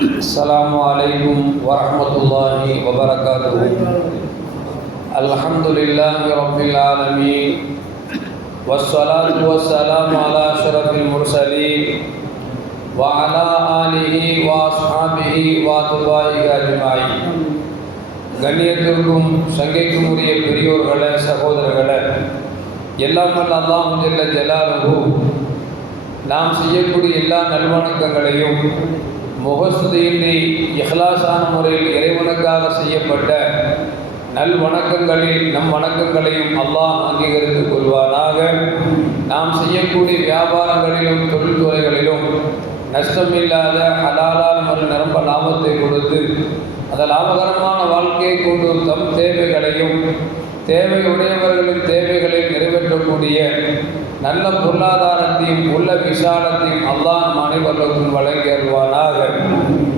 السلام عليكم ورحمة الله وبركاته الحمد لله رب العالمين والصلاة والسلام على أشرف المرسلين وعلى آله وأصحابه وأتباعه أجمعين கண்ணியத்திற்கும் சங்கைக்கும் உரிய பெரியோர்களே சகோதரர்களே எல்லாம் வல்ல அல்லாஹ் ஜல்ல ஜலாலுஹு நாம் செய்யக்கூடிய எல்லா நல்வணக்கங்களையும் முகஸ்துதியின்றி இஹ்லாசான முறையில் இறைவனுக்காக செய்யப்பட்ட நல் வணக்கங்களில் நம் வணக்கங்களையும் அல்லாஹ் அங்கீகரித்துக் கொள்வானாக. நாம் செய்யக்கூடிய வியாபாரங்களிலும் தொழில்துறைகளிலும் நஷ்டமில்லாத ஹலாலான மறு நிரம்ப லாபத்தை கொடுத்து அந்த லாபகரமான வாழ்க்கையை கொண்டு தம் தேவைகளையும் தேவை உடையவர்களின் தேவைகளை நிறைவேற்றக்கூடிய நல்ல பொருளாதாரத்தையும் உள்ள விசாலத்தையும் அல்லாஹ் நம் அனைவர்களுக்கும்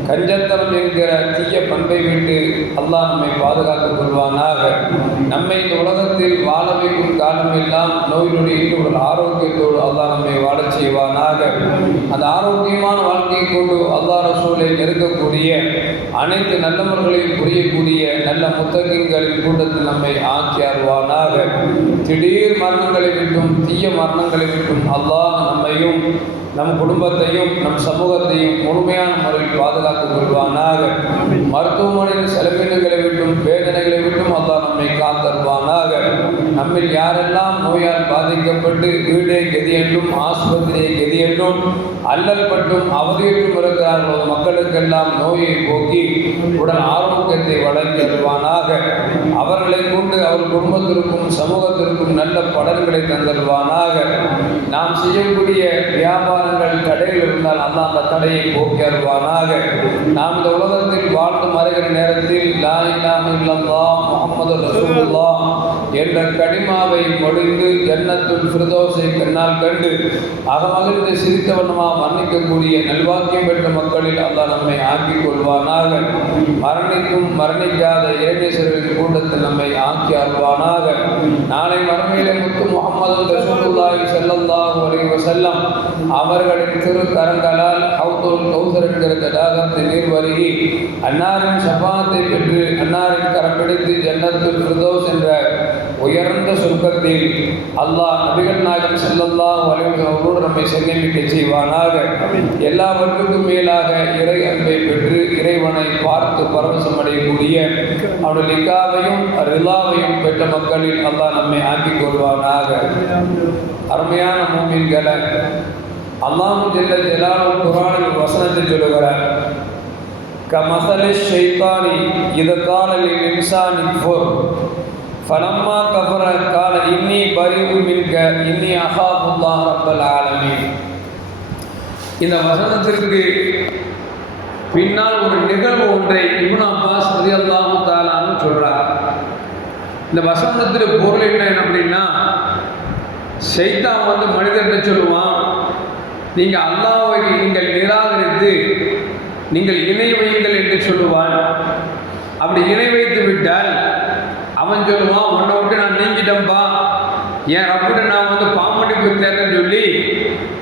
கஞ்சத்தனம் என்கிற தீய பண்பை விட்டு அல்லாஹ் நம்மை பாதுகாத்துக் கொள்வானாக. நம்மை இந்த உலகத்தில் வாழ வைக்கும் காலமெல்லாம் நோய் நொடி உடல் ஆரோக்கியத்தோடு அல்லாஹ் நம்மை வாழச் செய்வானாக. அந்த ஆரோக்கியமான வாழ்க்கையை கொண்டு அல்லாஹ் ரசூலை நெருக்கக்கூடிய அனைத்து நல்லவர்களையும் புரியக்கூடிய நல்ல முத்தகங்களின் கூட்டத்தில் நம்மை ஆக்கி அருவானாக திடீர் மரணங்களை விட்டும் தீய மரணங்களை விட்டும் அல்லாஹ் நம்மையும் நம் குடும்பத்தையும் நம் சமூகத்தையும் முழுமையான முறையில் பாதுகாத்துக் கொள்வானாக. மருத்துவமனையில் செலவினங்களை விட்டும் வேதனைகளை விட்டும் அல்லாஹ் நம்மை காத்தருவானாக நம்மில் யாரெல்லாம் நோயால் பாதிக்கப்பட்டு வீடே கெதியட்டும் ஆஸ்பத்திரியை கெதியட்டும் அல்லல் பட்டும் அவதியிட்டும் இருக்கிறார்களோ மக்களுக்கெல்லாம் நோயை போக்கி உடல் ஆரோக்கியத்தை வழங்கி தருவானாக அவர்களை கொண்டு அவர் குடும்பத்திற்கும் சமூகத்திற்கும் நல்ல பலன்களை தந்தருவானாக நாம் செய்யக்கூடிய வியாபாரங்கள் தடைகள் இருந்தால் அல்லாஹ் அந்த தடையை போக்கி அருள்வானாக நாம் இந்த உலகத்தில் வாழ்ந்து மறைகிற நேரத்தில் லா இல்லாம இல்லல்லா முகமது ரசூலுல்லா என்ற கடிமாவை மொழிந்து ஜன்னத்துல் ஃபிர்தௌஸை கண்ணால் கண்டு அகமகிழ்ந்து சிரித்த வண்ணமாக மன்னிக்கக்கூடிய நல்வாக்கியம் பெற்ற மக்களில் அல்லாஹ் நம்மை ஆக்கிக் கொள்வானாக. மரணிக்கும் மரணிக்காத இறைநேசர்களின் கூட்டத்தில் நம்மை ஆக்கி அருள்வானாக நாளை மறுமையிலே முத்து முகமது ரசூலுல்லாஹி செல்லல்லாஹு அலைஹி வஸல்லம் அவர்களின் திரு கரங்களால் ஹவுதுல் கௌசர் என்கிற தடாகத்தின் நீர் வருகி அன்னாரின் சபாத்தை பெற்று அன்னாரின் கரம் பிடித்து ஜன்னத்துல் ஃபிர்தௌஸ் என்ற உயர்ந்த சொர்க்கத்தில் அல்லாஹ் நபிகள் நாயகம் வஸல்லம் அவரோடு நம்மை சங்கமிக்க செய்வானாக. எல்லாவற்றுக்கும் மேலாக இறை அன்பை பெற்று இறைவனை பார்த்து பரவசம் அடையக்கூடிய அவனுடைய லிக்காவையும் ரிலாவையும் பெற்ற மக்களில் அல்லாஹ் நம்மை ஆக்கிக் கொள்வானாக. அருமையான மூமின்களை அல்லாஹு ஜெல்ல ஜலாலு குரானில் வசனத்தில் சொல்லுகிறார். கமசலி ஷைத்தானி இது காலலில் இன்சானி ஃபுர். ஃபலம்மா கஃபர கால இன்னி பரிவு மின்க இன்னி அஹாபுல்லாஹ் ரப்பல் ஆலமீன். இந்த வசனத்திற்கு பின்னால் ஒரு நிகழ்வு ஒன்றை இப்னு அப்பாஸ் ரலியல்லாஹு தாலான்னு சொல்றார். இந்த வசனத்திற்கு பொருள் என்ன அப்படின்னா ஷைத்தான் வந்து மனிதர்கிட்ட சொல்லுவான். நீங்கள் அல்லாவை நீங்கள் நிராகரித்து நீங்கள் இணை வையுங்கள் என்று சொல்லுவான் அப்படி இணை வைத்து விட்டால் அவன் சொல்லுவான் உன்னை விட்டு நான் நீங்கிட்டேன்பா என் ரப்பிட்ட நான் வந்து பாம்படிப்பு தேர்ன்னு சொல்லி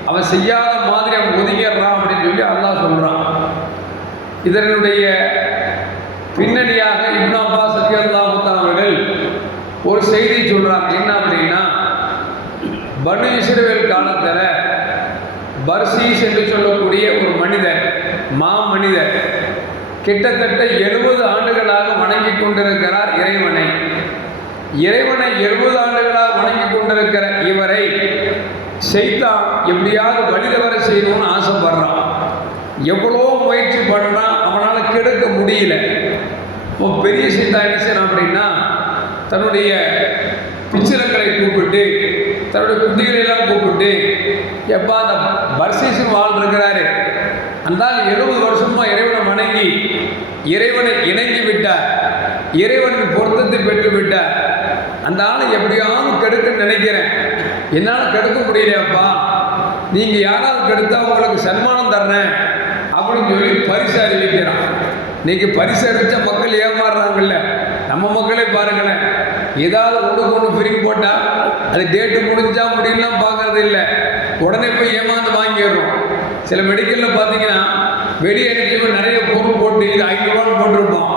அவன் செய்யாத மாதிரி அவன் ஒதுங்கிடுறான் அப்படின்னு சொல்லி அல்லாஹ் சொல்கிறான் இதனுடைய பின்னணியாக இப்னாப்பா அப்பாஸ் சத்யல்லாஹுத்தான் அவர்கள் ஒரு செய்தி சொல்கிறாங்க என்ன அப்படின்னா பனு இஸ்ரவேல் காலத்தில் பர்சீஸ் என்று சொல்லக்கூடிய ஒரு மனிதர் மா மனிதர் கிட்டத்தட்ட எழுபது ஆண்டுகளாக வணங்கி கொண்டிருக்கிறார் இறைவனை. இறைவனை எழுபது ஆண்டுகளாக வணங்கி கொண்டிருக்கிற இவரை செய்தான் எப்படியாவது வழிதவர செய்யணும்னு ஆசைப்படுறான். எவ்வளோ முயற்சி பண்ணுறான் அவனால் கெடுக்க முடியல. இப்போ பெரிய சீதா என்ன செய்யணும் அப்படின்னா தன்னுடைய பிச்சிலங்களை கூப்பிட்டு தன்னுடைய குட்டிகளெல்லாம் கூப்பிட்டு எப்பா அந்த பர்சீசன் வாழ் இருக்கிறாரு அந்தால் எழுபது வருஷமா இறைவனை வணங்கி இறைவனை இணங்கி விட்டார். இறைவனுக்கு பொருத்தத்தை பெற்று விட்டார். அந்த ஆளை எப்படியாவது கெடுக்குன்னு நினைக்கிறேன். என்னால் கெடுக்க முடியலையாப்பா. நீங்கள் யாராவது கெடுத்தா உங்களுக்கு சன்மானம் தர்றேன் அப்படின்னு சொல்லி பரிசு அறிவிக்கிறான். இன்னைக்கு பரிசு அறிவிச்சா மக்கள் ஏமாறுறாங்கல்ல. நம்ம மக்களே பாருங்களேன். ஏதாவது ஒன்று ஒன்று பிரிவு போட்டால் அது டேட்டு முடிஞ்சா முடியலாம் பார்க்கறது இல்லை. உடனே போய் ஏமாந்து வாங்கிடுறோம். சில மெடிக்கலில் பார்த்தீங்கன்னா வெளியே எடுத்து நிறைய பொருள் போட்டு இது ஐநூறுரூவான்னு போட்டிருப்போம்.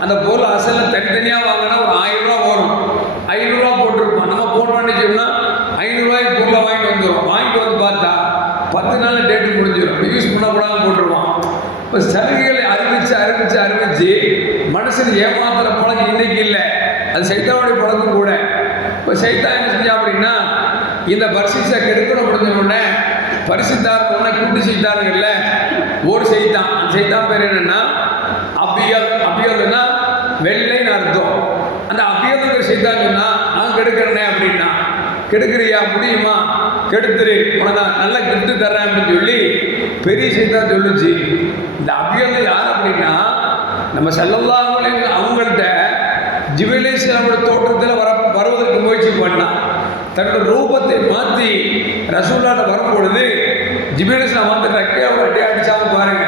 அந்த பொருள் அசலில் தனித்தனியாக வாங்கினா ஒரு ஆயிரம் வரும். ஐநூறுரூவா போட்டிருப்போம். நம்ம போட்டோம்னு சொன்னால் ஐநூறுரூவாய்க்கு பொருளை வாங்கிட்டு வந்துடும் வாங்கிட்டு வந்து பார்த்தா பத்து நாள் டேட்டு முடிஞ்சிடும். யூஸ் பண்ணக்கூடாது போட்டுருவோம். இப்போ சலுகைகளை அறிவிச்சு அறிவிச்சு அறிவிச்சு மனுஷன் ஏமாத்துற பழக்கம் இன்னைக்கு இல்லை. அது சைத்தாவுடைய பழக்கம் கூட. இப்போ சைத்தா என்ன செஞ்சா அப்படின்னா இந்த பரிசிசை கெடுக்கணும் முடிஞ்ச உடனே பரிசுத்தார் உடனே கூட்டு செய்தாருங்கல்ல ஒரு செய்தான் அந்த செய்தான் பேர் என்னன்னா அபியல். அபியல்னா வெள்ளைன்னு அர்த்தம். அந்த அபியலுங்கிற செய்தான் சொன்னா நான் கெடுக்கிறேனே அப்படின்னா கெடுக்கிறியா முடியுமா? கெடுத்துரு உனக்கு நான் நல்ல கெடுத்து தர்றேன் அப்படின்னு சொல்லி பெரிய செய்தான் சொல்லுச்சு. இந்த அபியல் யார் அப்படின்னா நம்ம செல்லல்லாமல் அவங்கள்ட்ட ஜிவிலேஸ்வரோட தோற்றத்தில் வர வருவதற்கு முயற்சி பண்ணான் தன்னுடைய ரூபத்தை மாற்றி ரசூல்லாட்ட வரும்பொழுது ஜிபிலேஸ்வரம் வந்து ரெக்கையோட அடி அடித்தாலும் பாருங்க.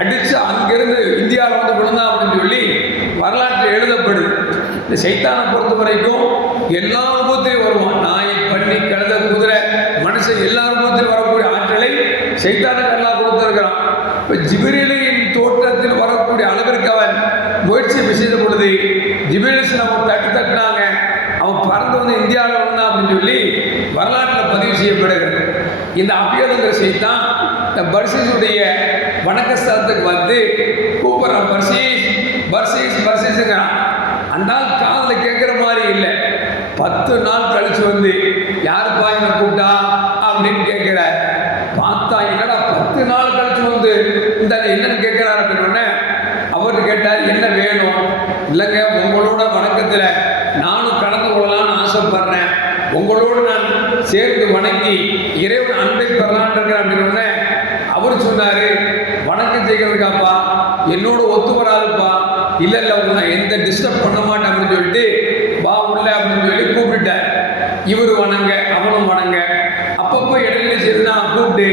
அடிச்சு அங்கிருந்து இந்தியாவில் வந்து விழுந்தான் அப்படின்னு சொல்லி வரலாற்றில் எழுதப்படுது. இந்த சைத்தானை பொறுத்த வரைக்கும் எல்லா ரூபத்திலையும் வருவான் நாய் பண்ணி கழுத குதிரை மனுஷன் எல்லா ரூபத்திலும் வரக்கூடிய ஆற்றலை சைத்தானுக்கு எல்லாம் கொடுத்துருக்கிறான் இப்போ ஜிபிரிலின் தோற்றத்தில் வரக்கூடிய அளவிற்கு அவன் முயற்சி செய்த பொழுது ஜிபிலேசன் அவன் தட்டு தட்டினாங்க அவன் பறந்து வந்து இந்தியாவில் வந்தான் அப்படின்னு சொல்லி வரலாற்றில் பதிவு செய்யப்படுகிறது இந்த அபியோகங்கிற செய்தான் இந்த பர்சீஸுடைய வணக்க ஸ்தலத்துக்கு வந்து கூப்பிட்றான் பர்சீஸ் பர்சீஸ் பர்சீஸுங்கிறான் அந்த நாள் காதில் கேட்குற மாதிரி இல்லை. பத்து நாள் கழிச்சு வந்து யாருப்பா என்ன கூப்பிட்டா? அப்படின்னு கேட்குற பார்த்தா என்னடா பத்து நாள் கழிச்சு வந்து இந்த என்னன்னு கேட்குறாரு அப்படின்னு அவர்கிட்ட கேட்டார் என்ன வேணும்? இல்லைங்க உங்களோட வணக்கத்தில் நானும் கலந்து கொள்ளலாம்னு ஆசைப்படுறேன். உங்களோட சேர்ந்து வணங்கி இறைவன் அன்பை பெறலான் இருக்கிறேன் அப்படின்னு அவர் சொன்னார் வணக்கம் செய்கிறதுக்காப்பா என்னோட ஒத்து வராதுப்பா இல்லை இல்லை நான் எந்த டிஸ்டர்ப் பண்ண மாட்டேன் அப்படின்னு சொல்லிட்டு வா உள்ள அப்படின்னு சொல்லி கூப்பிட்டுட்டார். இவர் வணங்க அவனும் வணங்க. அப்பப்போ இடையில செய்து நான் கூப்பிட்டு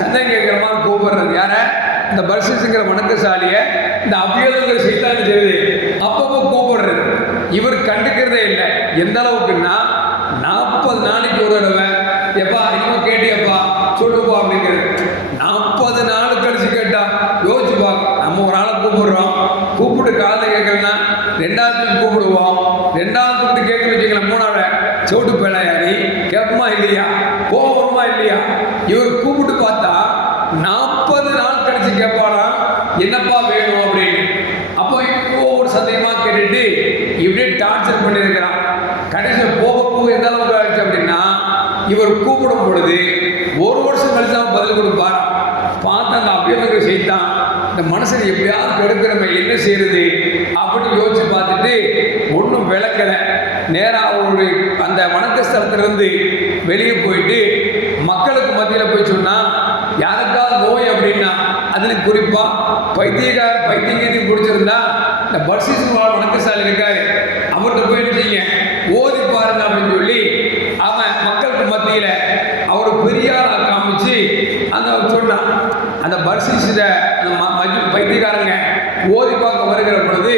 சந்தை கேட்குற மாதிரி கூப்பிடுறது. யார? இந்த பர்சன்ஸுங்கிற வணக்கசாலியை இந்த அபியோகங்கள் செய்தான்னு செய்யுது அப்பப்போ கூப்பிடுறது. இவர் கண்டுக்கிறதே இல்லை. எந்த அளவுக்குன்னா நாற்பது நாளைக்கு ஒரு தடவை எப்பா இன்னும் கேட்டியப்பா சொல்லுப்பா அப்படிங்கிறது நாற்பது நாள் கழிச்சு கேட்டா யோசிச்சு பார்க்க நம்ம ஒரு ஆளை கூப்பிடுறோம் கூப்பிட்டு காலைல கேட்கலன்னா ரெண்டாவது கூப்பிடுவோம் ரெண்டாவது கூப்பிட்டு கேட்க வச்சுக்கலாம் மூணாவது சோட்டு பேனாயாடி கேட்பமா இல்லையா போவோமா இல்லையா இவர் கூப்பிட்டு பார்த்தா நாற்பது நாள் கழிச்சு கேட்பாரா என்னப்பா வேணும் அப்படின்னு அப்போ இப்போ ஒரு சந்தேகமா கேட்டுட்டு இப்படியே டார்ச்சர் பண்ணியிருக்கிறான் கடைசியில் போக போக எந்த அளவுக்கு ஆயிடுச்சு அப்படின்னா இவர் கூப்பிடும் பொழுது ஒரு வருஷம் கழிச்சு தான் பதில் கொடுப்பார் பார்த்து அந்த அபியோக செய்தான். இந்த மனுஷனை எப்படியாவது கெடுக்கிறவங்க என்ன செய்யறது அப்படின்னு யோசிச்சு பார்த்துட்டு ஒன்றும் விளக்கலை. நேராக அவருடைய அந்த வணக்க ஸ்தலத்திலிருந்து வெளியே போயிட்டு மக்களுக்கு மத்தியில் போய் சொன்னால் யாருக்காவது நோய் அப்படின்னா? அதில் குறிப்பாக பைத்தியக்கார பைத்தியங்கத்தையும் பிடிச்சிருந்தா இந்த பர்சீசன் வணக்கசாலி இருக்காரு. அவர்கிட்ட போய் ஓதி பாருங்க அப்படின்னு சொல்லி அவன் மக்களுக்கு மத்தியில் அவர் பெரியார காமிச்சு அந்த சொன்னான். அந்த பர்சீசித அந்த மஜு பைத்தியக்காரங்க ஓதி பார்க்க வருகிற பொழுது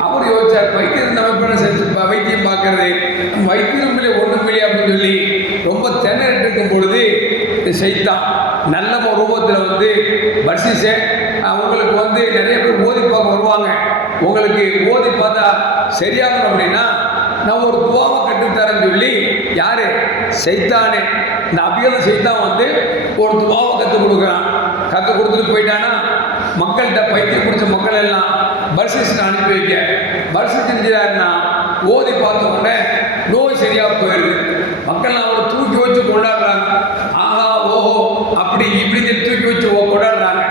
அவர் யோசிச்சார் வைத்தியம் நம்ம எப்படி செஞ்சு வைத்தியம் பார்க்கறது? வைத்தியம் இல்லை ஒன்றும் இல்லை அப்படின்னு சொல்லி ரொம்ப திணறிட்டு இருக்கும் பொழுது இது செய்தான் நல்ல ரூபத்தில் வந்து பர்சிஸே அவங்களுக்கு வந்து நிறைய பேர் ஓதி பார்க்க வருவாங்க. உங்களுக்கு ஓதி பார்த்தா சரியாகணும் அப்படின்னா நான் ஒரு துவாவை கற்றுத்தரேன்னு சொல்லி யாரு? செய்தானே இந்த அபியோகம் செய்தான் வந்து ஒரு துவாவை கற்றுக் கொடுக்குறான். கற்றுக் கொடுத்துட்டு போயிட்டானா? மக்கள்கிட்ட பைத்தியம் பிடிச்ச மக்கள் எல்லாம் பர்சிஸ்க்கு அனுப்பி வைக்க. பர்சிஸ் செஞ்சாருன்னா ஓதி பார்த்த உடனே நோய் சரியாக போயிடுது. மக்கள் அவரை தூக்கி வச்சு கொண்டாடுறாங்க. ஆஹா ஓஹோ அப்படி இப்படி தூக்கி வச்சு ஓ- கொண்டாடுறாங்க.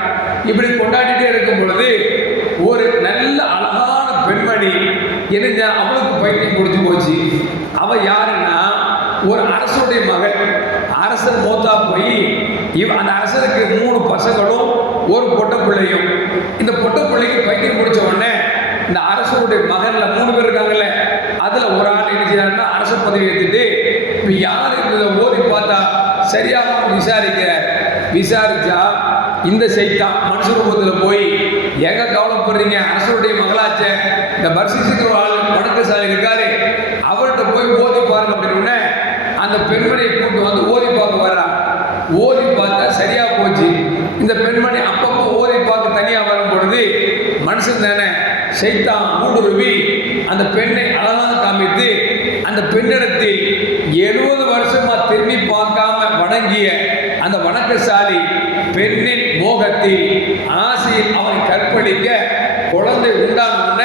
இப்படி கொண்டாடிட்டே இருக்கும் பொழுது ஒரு நல்ல அழகான பெண்மணி எனக்கு அவளுக்கு பைத்தியம் கொடுத்து போச்சு. அவ யாருன்னா ஒரு அரசுடைய மகள் அரசர் மூத்தா போய் இவ அந்த அரசருக்கு மூணு பசங்களும் ஒரு பொட்டை பிள்ளையும். இந்த பொட்டை பிள்ளைக்கு பைத்தியம் பிடிச்ச உடனே இந்த அரசருடைய மகனில் மூணு பேர் இருக்காங்கல்ல அதில் ஒரு ஆள் என்ன செய்யறாருன்னா அரச பதவி ஏற்றுட்டு இப்போ யார் இதை ஓதி பார்த்தா சரியாக விசாரிக்கிறார் விசாரிச்சா இந்த செய்தான் மனுஷ ரூபத்தில் போய் எங்க கவலைப்படுறீங்க? அரசருடைய மகளாச்சே. இந்த பர்சிசுக்கு ஆள் வணக்கசாலி இருக்காரு அவர்கிட்ட போய் ஓதி பாருங்க அப்படின்னு அந்த பெண்மணியை கூட்டு வந்து ஓதி பார்க்க வர்றா. ஓதி பார்த்தா சரியா போச்சு. இந்த பெண்மணி அப்பப்போ ஓதி பார்க்க பொழுது மனுஷன் தானே சைத்தான் ஊடுருவி அந்த பெண்ணை அழகாக காமித்து அந்த பெண்ணிடத்தில் எழுபது வருஷமா திரும்பி பார்க்காம வணங்கிய அந்த வணக்கசாலி பெண்ணின் மோகத்தில் ஆசையில் அவனை கற்பழிக்க குழந்தை உண்டான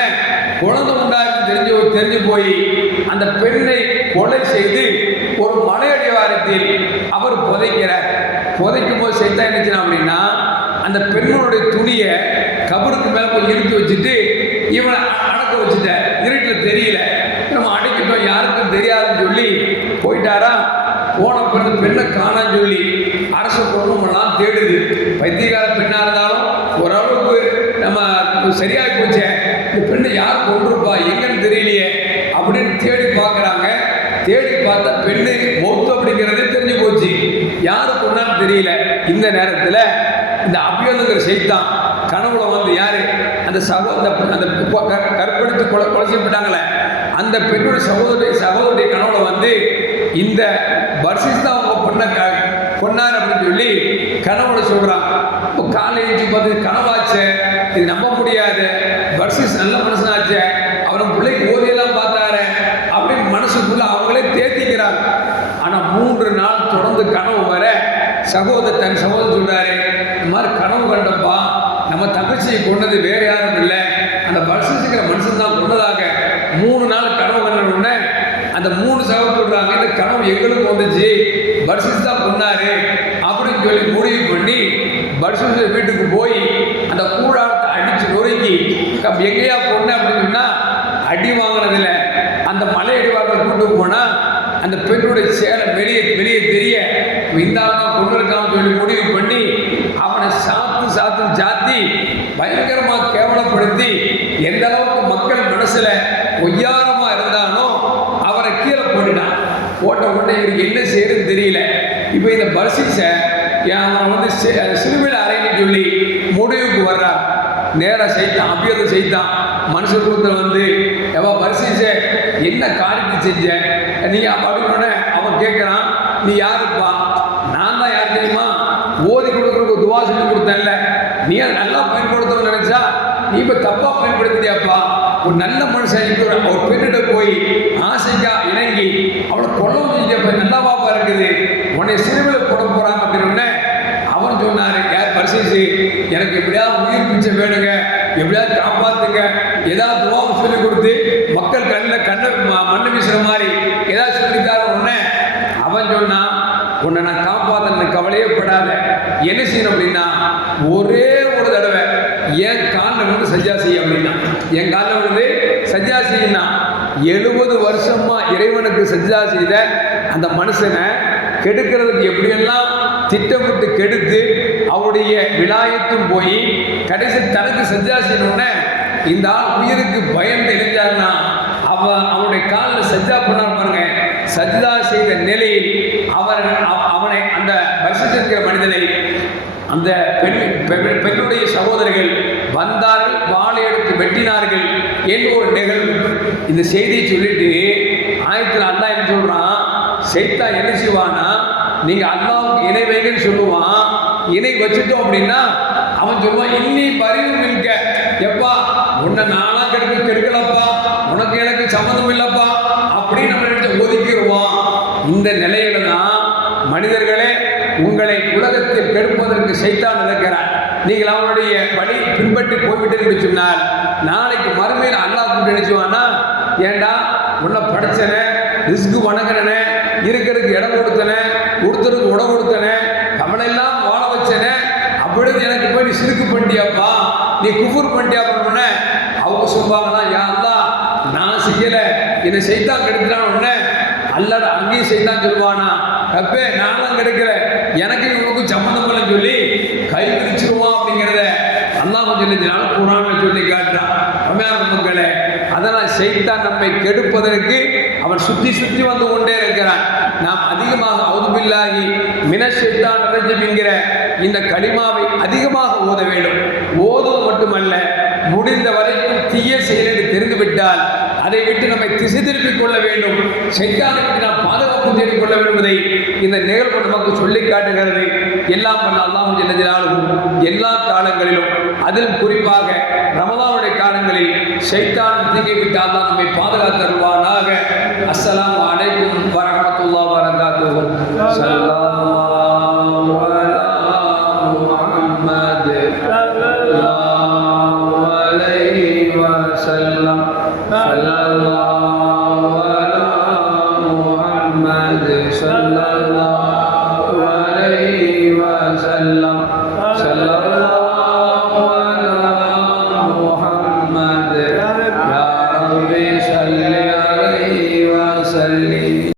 குழந்தை உண்டாக்கி தெரிஞ்சு தெரிஞ்சு போய் அந்த பெண்ணை கொலை செய்து ஒரு மலையடிவாரத்தில் அவர் புதைக்கிறார். புதைக்கும் போது செய்தா என்ன அப்படின்னா அந்த பெண்ணுடைய துணியை கபருக்கு மேல போய் இழுத்து வச்சுட்டு இவனை அடக்க வச்சுட்டேன் இருட்டில் தெரியல. நம்ம அடைக்கிட்டோம் யாருக்கும் தெரியாதுன்னு சொல்லி போயிட்டாரா? போன பிறகு பெண்ணை காணான்னு சொல்லி அரசு குடும்பம்லாம் தேடுது. பைத்தியகார பெண்ணாக இருந்தாலும் ஓரளவுக்கு நம்ம சரியாகி போச்சே. இந்த பெண்ணை யார் கொண்டிருப்பா எங்கன்னு தெரியலையே. அப்படின்னு தேடி பார்க்குறாங்க. தேடி பார்த்தா பெண்ணு மௌத்து அப்படிங்கிறதே தெரிஞ்சு போச்சு. யாரு கொண்டான்னு தெரியல. இந்த நேரத்தில் இந்த அபியோதங்கிற செய்தான் கனவுல வந்து யாரு? அந்த சகோ அந்த அந்த க- கற்பழித்து கொலை கொலை செய்யப்பட்டாங்களே. அந்த பெண்ணுடைய சகோதரி சகோதரி கனவுல வந்து இந்த பர்சிஸ் தான் அவங்க பொண்ணை க கொன்னார் அப்படின்னு சொல்லி கனவுல சொல்றான் இப்போ காலேஜ் பார்த்து கனவாச்சு. இது நம்ப முடியாது. நல்ல மனுஷனாச்சே அவரும் பிள்ளைக்கு ஓதியெல்லாம் பார்த்தாரு அப்படின்னு மனசுக்குள்ள அவங்களே தேத்திக்கிறாங்க. ஆனால் மூன்று நாள் தொடர்ந்து கனவு வர சகோதரர் தன் சகோதரர் சொல்றாரு இந்த மாதிரி கனவு கண்டப்பா நம்ம தங்கச்சியை கொண்டது வேற யாரும் இல்லை. அந்த பர்சிச்சுக்கிற மனுஷன் தான் கொண்டதாக மூணு நாள் கனவு கண்ட உடனே அந்த மூணு சகோதரர் சொல்றாங்க இந்த கனவு எங்களுக்கு வந்துச்சு. பர்சிஸ் தான் கொண்டாரு அப்படின்னு சொல்லி முடிவு பண்ணி பர்சிஸ் வீட்டுக்கு போய் அந்த கூழாரத்தை அடிச்சு நொறுக்கி எங்கேயா பொண்ணு? அப்படின்னு சொன்னால் அடி வாங்கினதில்ல. அந்த மலை அடிவாரத்தை கூட்டு போனால் அந்த பெண்ணுடைய சேலை வெளியே வெளியே தெரிய இந்த ஆள் தான் கொண்டு இருக்கான்னு சொல்லி முடிவு பண்ணி அவனை சாத்து சாத்து சாத்தி பயங்கரமாக கேவலப்படுத்தி எந்த அளவுக்கு மக்கள் மனசில் ஒய்யாரமாக இருந்தானோ அவரை கீழே போட்டுட்டான். போட்ட உடனே இவருக்கு என்ன செய்யறதுன்னு தெரியல. இப்போ இந்த பர்சிஸை அவன் வந்து சி- சிலுவையில் அறைன்னு சொல்லி நேராக செய்தான் அபியோகம் செய்தான். மனுஷ குலத்தில் வந்து எவன் பரிசீச்சே என்ன காரியத்தை செஞ்ச? நீ அப்படின்னு அவன் கேட்குறான் நீ யாருப்பா? நான் தான் யார் தெரியுமா? ஓதி கொடுக்குறதுக்கு துவா சொல்லி கொடுத்தேன்ல. நீ அதை நல்லா பயன்படுத்தணும்னு நினைச்சா நீ இப்போ தப்பாக பயன்படுத்தியாப்பா ஒரு நல்ல மனுஷன் இப்போ ஒரு ஒரு பெண்ணிட்ட போய் ஆசைக்கா இணங்கி அவளை கொல்ல செஞ்சப்ப நல்லாவாப்பா இருக்குது. உன்னை சிறுவில் போட போறாங்க அப்படின்னு யார் எனக்கு எப்படியாவது உயிர் பிச்சை வேணுங்க. எப்படியாவது காப்பாத்துங்க. ஏதாவது துவாவை சொல்லி கொடுத்து மக்கள் கண்ணில் கண்ணை மண்ணு வீசுற மாதிரி ஏதாவது சொல்லித்தார உடனே அவன் சொன்னான் உன்னை நான் காப்பாத்த கவலையே படாத. என்ன செய்யணும் அப்படின்னா ஒரே ஒரு தடவை என் காலில் வந்து சஜ்ஜா செய்ய அப்படின்னா என் காலில் வந்து சஜ்ஜா செய்யணும் எழுபது வருஷமா இறைவனுக்கு சஜ்ஜா செய்த அந்த மனுஷனை கெடுக்கிறதுக்கு எப்படியெல்லாம் திட்டமிட்டு கெடுத்து அவருடைய விலாயத்தும் போய் கடைசி தனக்கு சஜ்ஜா செய்யணும்னே இந்த ஆள் உயிருக்கு பயந்து இணைஞ்சாருன்னா அவன் அவனுடைய காலில் சஜ்ஜா பண்ணார் பாருங்க. சஜ்ஜா செய்த நிலையில் அவர் அவ- அவனை அந்த வருஷத்திற்கிற மனிதனை அந்த பெண் பெண்ணுடைய சகோதரிகள் வந்தார்கள் வாளை எடுத்து வெட்டினார்கள் என்று ஒரு நிகழ்வு. இந்த செய்தியை சொல்லிட்டு ஆயிரத்தில் அல்லா என்ன சொல்கிறான் செய்தா என்ன செய்வானா நீங்கள் அல்லா இணை வைகன்னு சொல்லுவான். இணை வச்சுட்டோம் அப்படின்னா அவன் சொல்லுவான் இன்னி பரிவு மில்க எப்பா உன்னை நானா கெடுக்க கெடுக்கலப்பா. உனக்கு எனக்கு சம்மந்தம் இல்லப்பா. அப்படின்னு நம்ம நினைச்சு ஒதுக்கிடுவான் இந்த நிலையில தான் மனிதர்களே உங்களை உலகத்தில் கெடுப்பதற்கு சைத்தான் நடக்கிறார் நீங்கள் அவனுடைய வழி பின்பற்றி போய்விட்டேன்னு சொன்னால் நாளைக்கு மறுமையில் அல்லாஹ் கூட்டு நினைச்சுவானா? ஏண்டா உன்னை படைச்சன ரிஸ்க்கு வணங்கினே இருக்கிறதுக்கு இடம் கொடுத்தனே ஒருத்தருக்கு உட கொடுத்தனே அவனெல்லாம் வாழ வச்சனே அப்படின்னு எனக்கு போய் நீ சிறுக்கு பண்ணிட்டியாப்பா? நீ குபூர் பண்ணியா பண்ண அவங்க சொல்லுவாங்களா யாருந்தா நான் செய்யல. என்னை செய்தான் கெடுக்கிறான் உடனே அல்லட அங்கேயும் செய்தான் சொல்லுவானா? அப்பே நானும் கிடைக்கல எனக்கு இவனுக்கும் சம்மந்தம் சொல்லி கை விரிச்சிருவான் அப்படிங்கிறத அல்லாஹ் சொல்லினால குரான் சொல்லி காட்டுறான். அம்மையார் மக்களே அதனால் செய்தான் நம்மை கெடுப்பதற்கு அவன் சுற்றி சுற்றி வந்து கொண்டே இருக்கிறான். நாம் அதிகமாக அவுதுபில்லாகி மினஷைத்தான் ரஜம் என்கிற இந்த களிமாவை அதிகமாக ஓத வேண்டும். ஓதுவது மட்டுமல்ல முடிந்த வரைக்கும் தீய செயலை தெரிந்துவிட்டால் அதை விட்டு நம்மை திசை திருப்பிக் கொள்ள வேண்டும். சைத்தானை நாம் பாதுகாப்பு தேடிக் கொள்ள வேண்டும் என்பதை இந்த நிகழ்வு நமக்கு சொல்லி காட்டுகிறது. எல்லாம் பண்ண அல்லாஹ் ஜெல்லஜலாலும் எல்லா காலங்களிலும் அதிலும் குறிப்பாக ரமதானுடைய காலங்களில் செய்தான் தீங்கை தான் அல்லாஹ் நம்மை பாதுகாத்தருவானாக. அஸ்லாம் அலைக்கும் வரஹ்மத்துல்லாஹி